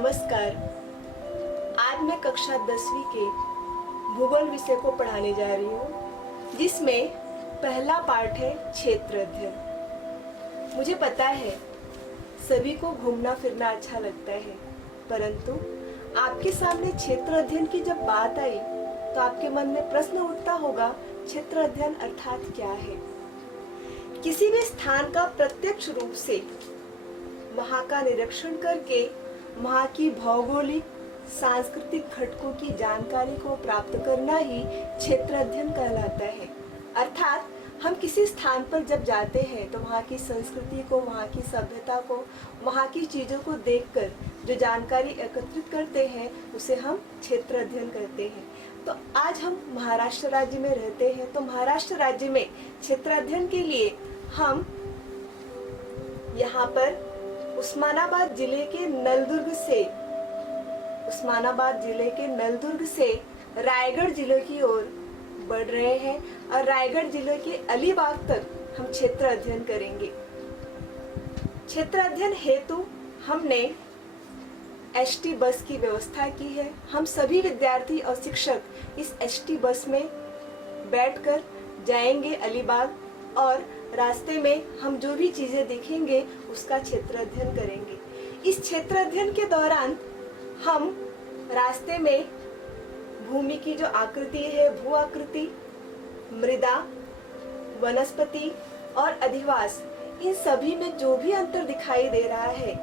नमस्कार। आज मैं कक्षा 10वीं के भूगोल विषय को पढ़ाने जा रही हूँ, जिसमें पहला पाठ है क्षेत्र अध्ययन। मुझे पता है सभी को घूमना फिरना अच्छा लगता है, परंतु आपके सामने क्षेत्र अध्ययन की जब बात आई तो आपके मन में प्रश्न उठता होगा, क्षेत्र अध्ययन अर्थात क्या है। किसी भी स्थान का प्रत्यक्ष रूप से वहाँ का निरीक्षण करके वहाँ की भौगोलिक सांस्कृतिक घटकों की जानकारी को प्राप्त करना ही क्षेत्र अध्ययन कहलाता है। अर्थात हम किसी स्थान पर जब जाते हैं तो वहाँ की संस्कृति को, वहाँ की सभ्यता को, वहाँ की चीज़ों को देखकर जो जानकारी एकत्रित करते हैं उसे हम क्षेत्र अध्ययन करते हैं। तो आज हम महाराष्ट्र राज्य में रहते हैं, तो महाराष्ट्र राज्य में क्षेत्र अध्ययन के लिए हम यहाँ पर उस्मानाबाद जिले के नलदुर्ग से रायगढ़ जिले की ओर बढ़ रहे हैं और रायगढ़ जिले के अलीबाग तक हम क्षेत्र अध्ययन करेंगे। क्षेत्र अध्ययन हेतु हमने एसटी बस की व्यवस्था की है। हम सभी विद्यार्थी और शिक्षक इस एसटी बस में बैठकर जाएंगे अलीबाग और रास्ते में हम जो भी चीजें देखेंगे उसका क्षेत्र अध्ययन करेंगे। इस क्षेत्र अध्ययन के दौरान हम रास्ते में भूमि की जो आकृति है, भू आकृति, मृदा, वनस्पति और अधिवास, इन सभी में जो भी अंतर दिखाई दे रहा है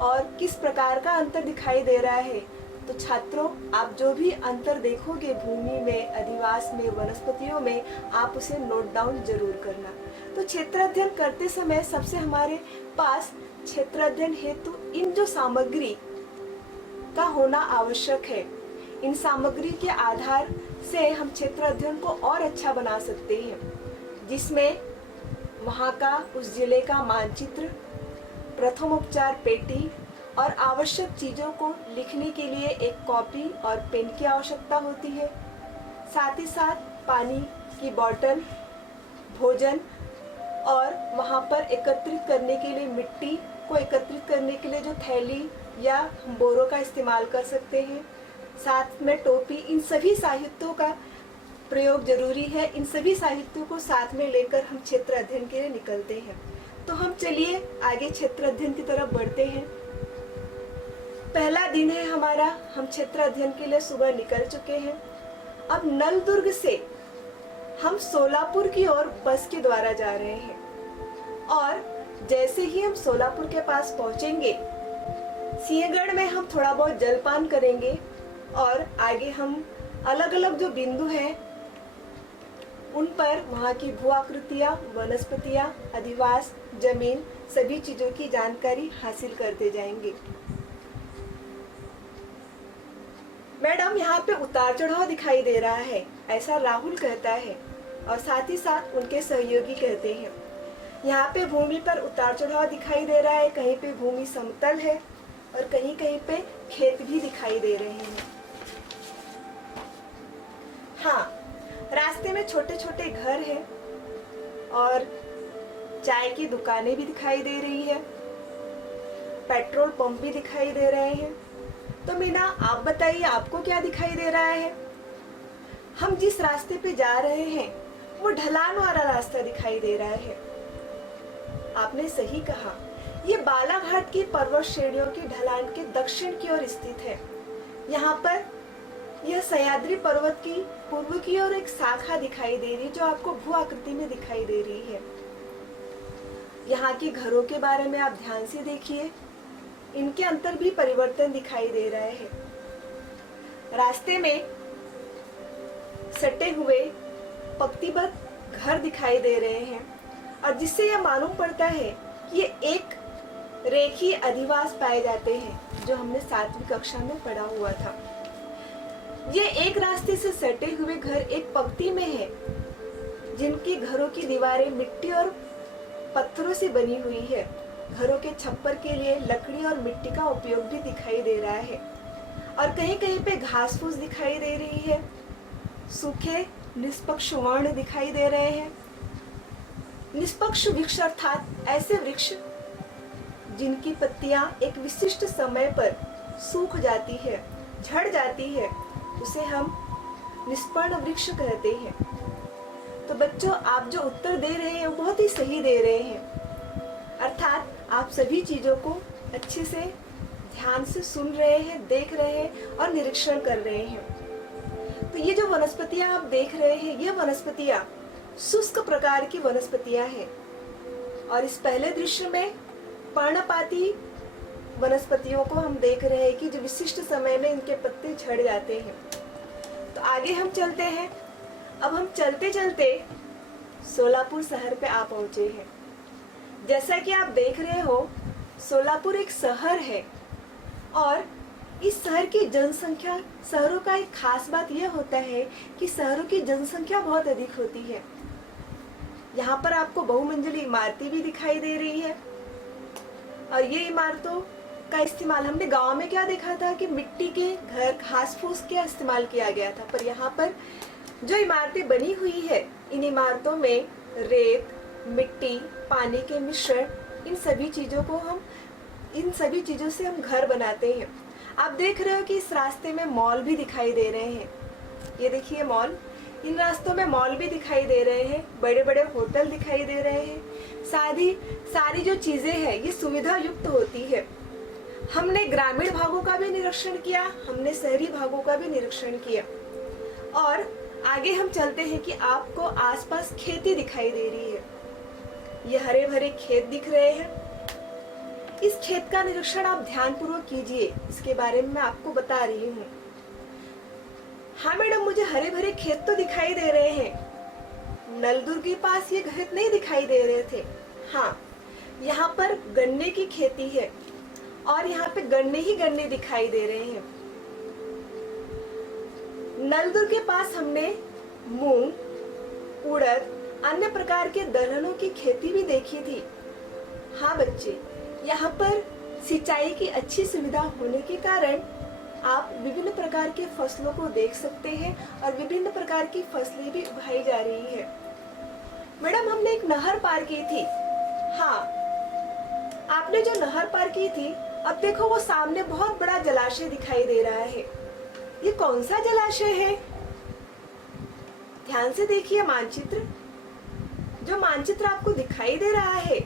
और किस प्रकार का अंतर दिखाई दे रहा है, तो छात्रों आप जो भी अंतर देखोगे भूमि में, अधिवास में, वनस्पतियों में, आप उसे नोट डाउन जरूर करना। तो क्षेत्र अध्ययन करते समय सबसे हमारे पास क्षेत्र अध्ययन हेतु इन जो सामग्री का होना आवश्यक है, इन सामग्री के आधार से हम क्षेत्र अध्ययन को और अच्छा बना सकते हैं, जिसमें वहाँ का, उस जिले का मानचित्र, प्रथम उपचार पेटी और आवश्यक चीज़ों को लिखने के लिए एक कॉपी और पेन की आवश्यकता होती है। साथ ही साथ पानी की बोतल, भोजन और वहाँ पर एकत्रित करने के लिए मिट्टी को एकत्रित करने के लिए जो थैली या बोरों का इस्तेमाल कर सकते हैं। साथ में टोपी, इन सभी साहित्यों का प्रयोग जरूरी है। इन सभी साहित्यों को साथ में लेकर हम क्षेत्र अध्ययन के लिए निकलते हैं। तो हम चलिए आगे क्षेत्र अध्ययन की तरफ बढ़ते हैं। पहला दिन है हमारा, हम क्षेत्र अध्ययन के लिए सुबह निकल चुके हैं। अब नलदुर्ग से हम सोलापुर की ओर बस के द्वारा जा रहे हैं और जैसे ही हम सोलापुर के पास पहुंचेंगे, सिंहगढ़ में हम थोड़ा बहुत जलपान करेंगे और आगे हम अलग अलग जो बिंदु हैं उन पर वहाँ की भू आकृतियाँ, वनस्पतियाँ, अधिवास, जमीन, सभी चीज़ों की जानकारी हासिल करते जाएंगे। मैडम यहाँ पे उतार चढ़ाव दिखाई दे रहा है, ऐसा राहुल कहता है और साथ ही साथ उनके सहयोगी कहते हैं। यहाँ पे भूमि पर उतार चढ़ाव दिखाई दे रहा है, कहीं पे भूमि समतल है और कहीं कहीं पे खेत भी दिखाई दे रहे हैं। हाँ, रास्ते में छोटे छोटे घर हैं और चाय की दुकानें भी दिखाई दे रही है, पेट्रोल पंप भी दिखाई दे रहे हैं। तो मीना आप बताइए, आपको क्या दिखाई दे रहा है? हम जिस रास्ते पे जा रहे हैं वो ढलान वाला रास्ता दिखाई दे रहा है। आपने सही कहा, ये बालाघाट की पर्वत श्रेणियों की ढलान के दक्षिण की ओर स्थित है। यहाँ पर यह सह्याद्री पर्वत की पूर्व की ओर एक शाखा दिखाई दे रही, जो आपको भू आकृति में दिखाई दे रही है। यहाँ के घरों के बारे में आप ध्यान से देखिए, इनके अंदर भी परिवर्तन दिखाई दे रहा है। रास्ते में सटे हुए पंक्तिबद्ध घर दिखाई दे रहे हैं और जिससे यह मालूम पड़ता है कि ये एक रेखीय अधिवास पाए जाते हैं, जो हमने 7वीं कक्षा में पढ़ा हुआ था। ये एक रास्ते से सटे हुए घर एक पंक्ति में है, जिनकी घरों की दीवारें मिट्टी और पत्थरों से बनी हुई है। घरों के छप्पर के लिए लकड़ी और मिट्टी का उपयोग भी दिखाई दे रहा है और कहीं कहीं पे घास फूस दिखाई दे रही है। सूखे निष्पक्ष वर्ण दिखाई दे रहे हैं। निष्पक्ष वृक्ष अर्थात ऐसे वृक्ष जिनकी पत्तियां एक विशिष्ट समय पर सूख जाती है, झड़ जाती है, उसे हम निष्पर्ण वृक्ष कहते हैं। तो बच्चों, आप जो उत्तर दे रहे हैं वो बहुत ही सही दे रहे हैं, अर्थात आप सभी चीज़ों को अच्छे से ध्यान से सुन रहे हैं, देख रहे हैं और निरीक्षण कर रहे हैं। तो ये जो वनस्पतियां आप देख रहे हैं, ये वनस्पतियां शुष्क प्रकार की वनस्पतियां हैं, और इस पहले दृश्य में पर्णपाती वनस्पतियों को हम देख रहे हैं कि जो विशिष्ट समय में इनके पत्ते झड़ जाते हैं। तो आगे हम चलते हैं। अब हम चलते चलते सोलापुर शहर पे आ पहुंचे हैं। जैसा कि आप देख रहे हो, सोलापुर एक शहर है, और इस शहर की जनसंख्या, शहरों का एक खास बात यह होता है कि शहरों की जनसंख्या बहुत अधिक होती है। यहाँ पर आपको बहुमंजिली इमारतें भी दिखाई दे रही है, और ये इमारतों का इस्तेमाल हमने गांव में क्या देखा था कि मिट्टी के घर, घास फूस का इस्तेमाल किया गया था, पर यहाँ पर जो इमारतें बनी हुई है, इन इमारतों में रेत, मिट्टी, पानी के मिश्रण, इन सभी चीजों से हम घर बनाते हैं। आप देख रहे हो कि इस रास्ते में मॉल भी दिखाई दे रहे हैं। ये देखिए मॉल, इन रास्तों में मॉल भी दिखाई दे रहे हैं, बड़े बड़े होटल दिखाई दे रहे हैं। सारी जो चीजें हैं ये सुविधा युक्त होती है। हमने ग्रामीण भागों का भी निरीक्षण किया, हमने शहरी भागों का भी निरीक्षण किया, और आगे हम चलते हैं कि आपको आसपास खेती दिखाई दे रही है। ये हरे भरे खेत दिख रहे हैं। इस खेत का निरीक्षण आप ध्यानपूर्वक कीजिए, इसके बारे में मैं आपको बता रही हूँ। हाँ मैडम, मुझे हरे भरे खेत तो दिखाई दे रहे हैं। नलदुर्ग के पास ये खेत नहीं दिखाई दे रहे थे। हाँ, यहाँ पर गन्ने की खेती है, और यहाँ पे गन्ने ही गन्ने दिखाई दे रहे हैं। नलदुर्ग के पास हमने मूंग, उड़द, अन्य प्रकार के दलहनों की खेती भी देखी थी। हाँ बच्चे, यहाँ पर सिंचाई की अच्छी सुविधा होने के कारण आप विभिन्न प्रकार के फसलों को देख सकते हैं, और विभिन्न प्रकार की फसलें भी उगाई जा रही है। मैडम, हमने एक नहर पार की थी। हाँ, आपने जो नहर पार की थी, अब देखो वो सामने बहुत बड़ा जलाशय दिखाई दे रहा है। ये कौन सा जलाशय है? ध्यान से देखिए मानचित्र। जो मानचित्र आपको दिखाई दे रहा है,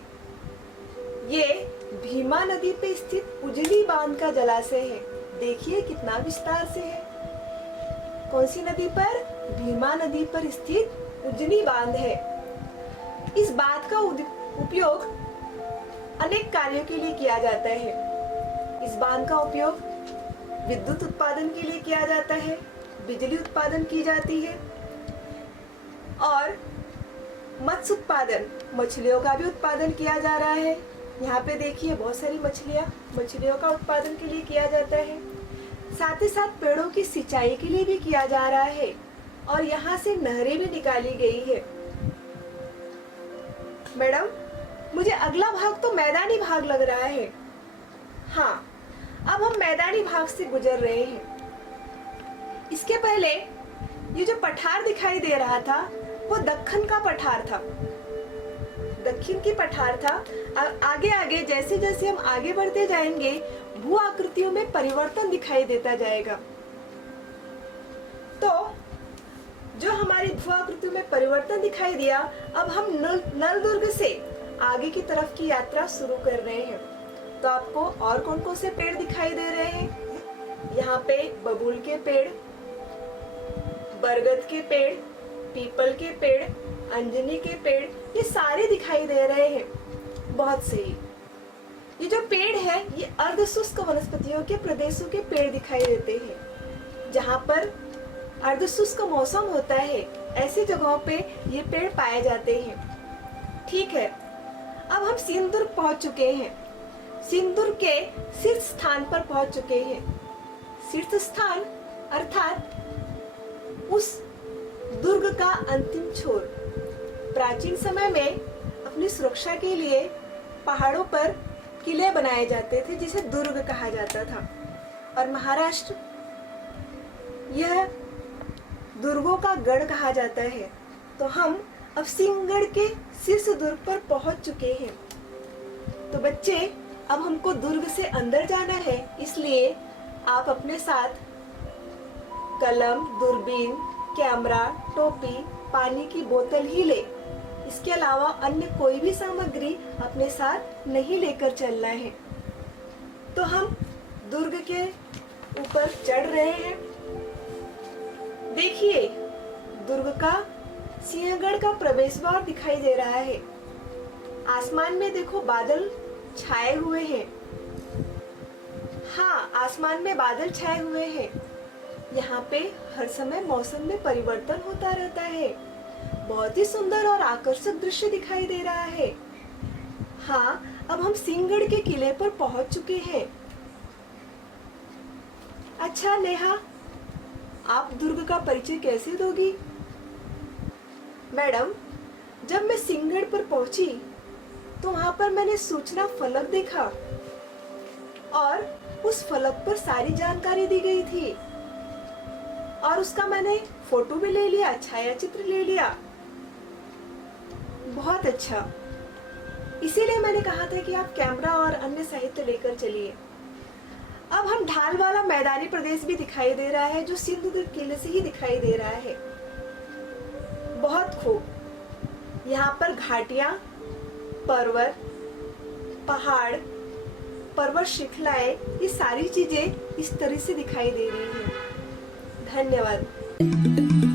ये भीमा नदी पे स्थित उजनी बांध का जलाशय है। देखिए कितना विस्तार से है। कौन सी नदी पर? भीमा नदी पर स्थित उजनी बांध है। इस बांध का उपयोग अनेक कार्यों के लिए किया जाता है। इस बांध का उपयोग विद्युत उत्पादन के लिए किया जाता है, बिजली उत्पादन की जाती है, और मत्स्य उत्पादन, मछलियों का भी उत्पादन किया जा रहा है। यहाँ पे देखिए बहुत सारी मछलियों का उत्पादन के लिए किया जाता है। साथ ही साथ पेड़ों की सिंचाई के लिए भी किया जा रहा है, और यहाँ से नहरें भी निकाली गई है। मैडम, मुझे अगला भाग तो मैदानी भाग लग रहा है। हाँ, अब हम मैदानी भाग से गुजर रहे हैं। इसके पहले ये जो पठार दिखाई दे रहा था, वो दक्कन का पठार था, दक्षिण की पठार था। आगे आगे जैसे जैसे हम आगे बढ़ते जाएंगे, भू आकृतियों में परिवर्तन दिखाई देता जाएगा। तो जो हमारी भू आकृतियों में परिवर्तन दिखाई दिया, अब हम नलदुर्ग से आगे की तरफ की यात्रा शुरू कर रहे हैं। तो आपको और कौन कौन से पेड़ दिखाई दे रहे हैं? यहाँ पे बबूल के पेड़, बरगद के पेड़, पीपल के पेड़, अंजनी के पेड़, ये सारे दिखाई दे रहे हैं। बहुत सही। ये जो पेड़ है, ये अर्धशुष्क वनस्पतियों के प्रदेशों के पेड़ दिखाई देते हैं। जहाँ पर अर्धशुष्क मौसम होता है, ऐसी जगहों पे ये पेड़ पाए जाते हैं। ठीक है, अब हम सिंधुदुर्ग पहुंच चुके हैं। सिंधुदुर्ग के शीर्ष स्थान पर पहुंच चुके हैं। शीर्ष स्थान अर्थात उस दुर्ग का अंतिम छोर। प्राचीन समय में अपनी सुरक्षा के लिए पहाड़ों पर किले बनाए जाते थे, जिसे दुर्ग कहा जाता था। और महाराष्ट्र यह दुर्गों का गढ़ कहा जाता है। तो हम अब सिंहगढ़ के शीर्ष दुर्ग पर पहुंच चुके हैं। तो बच्चे, अब हमको दुर्ग से अंदर जाना है, इसलिए आप अपने साथ कलम, दूरबीन, कैमरा, टोपी, पानी की बोतल ही ले। इसके अलावा अन्य कोई भी सामग्री अपने साथ नहीं लेकर चलना है। तो हम दुर्ग के ऊपर चढ़ रहे हैं। देखिए, दुर्ग का सिंहगढ़ का प्रवेश द्वार दिखाई दे रहा है। आसमान में देखो बादल छाए हुए हैं। हाँ, आसमान में बादल छाए हुए हैं। यहाँ पे हर समय मौसम में परिवर्तन होता रहता है। बहुत ही सुंदर और आकर्षक दृश्य दिखाई दे रहा है। हाँ, अब हम सिंहगढ़ के किले पर पहुंच चुके हैं। अच्छा नेहा, आप दुर्ग का परिचय कैसे दोगी? मैडम, जब मैं सिंहगढ़ पर पहुंची तो वहां पर मैंने सूचना फलक देखा और उस फलक पर सारी जानकारी दी गई थी और उसका मैंने फोटो भी ले लिया, छायाचित्र ले लिया। बहुत अच्छा, इसीलिए मैंने कहा था कि आप कैमरा और अन्य साहित्य लेकर चलिए। अब हम ढाल वाला मैदानी प्रदेश भी दिखाई दे रहा है, जो सिंधुदुर्ग किले से ही दिखाई दे रहा है। बहुत खूब। यहाँ पर घाटियां, पर्वत, पहाड़, पर्वत श्रृंखलाएं, ये सारी चीजें इस तरह से दिखाई दे रही हैं। धन्यवाद।